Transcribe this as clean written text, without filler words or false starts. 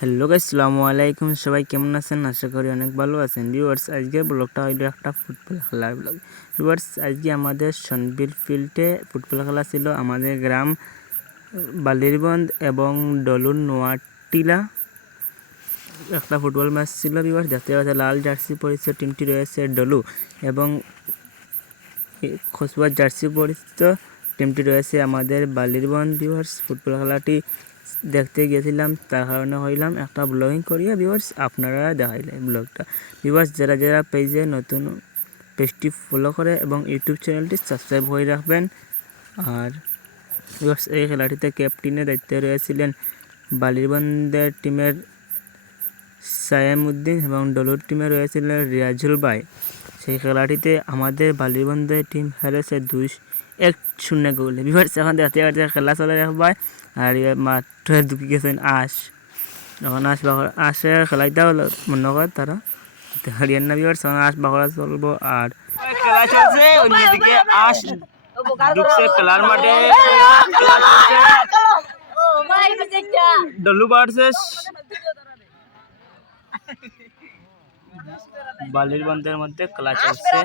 Hello guys, আসসালামু আলাইকুম। সবাই কেমন আছেন? আশা করি অনেক ভালো আছেন। ভিউয়ার্স, আজকের ব্লগটা হইলো একটা ফুটবল খেলার ব্লগ। ভিউয়ার্স, আজকে আমাদের সনবিল ফিল্ডে ফুটবল খেলা ছিল। আমাদের গ্রাম বালিরবন্দ এবং ডলুর নোয়াটিলা একটা ফুটবল ম্যাচ ছিল। ভিউয়ার্স, দেখতে পাচ্ছেন লাল জার্সি পরিচিত টিমটি রয়েছে ডলু এবং খসুয়ার জার্সি পরিচিত টিমটি রয়েছে আমাদের বালিরবন্দ। ভিউয়ার্স, ফুটবল খেলাটি দেখতে গিয়েছিলাম, তার কারণে হইলাম একটা ব্লগিং করিয়া ভিউয়ার্স আপনারা দেখাইলে ব্লগটা। ভিউয়ার্স, যারা যারা পেজে নতুন পেজটি ফলো করে এবং ইউটিউব চ্যানেলটি সাবস্ক্রাইব হয়ে রাখবেন। আর ভিউয়ার্স, এই খেলাটিতে ক্যাপ্টেনের দায়িত্বে রয়েছিলেন বালিরবন্দের টিমের সায়েমউদ্দিন এবং ডলুর টিমে রয়েছিলেন রিয়াজুল ভাই। সেই খেলাটিতে আমাদের বালিরবন্দের টিম হেরেছে 2-1 গোলে। ভিউয়ার্স, এখন দেখতে পাচ্ছি খেলা চলে ভাই। আর মাঠে ঢুকে গেছেন এখন আসে খেলাইতে হলো মনে করে তারা হারিয়ান না। ভিউয়ার্স, এখন বাকরা চলবো আর খেলা চলছে। অন্যদিকে ঢুকছে খেলার মাঠে। ডলু ভার্সেস বালিরবন্দের মধ্যে খেলা চলছে।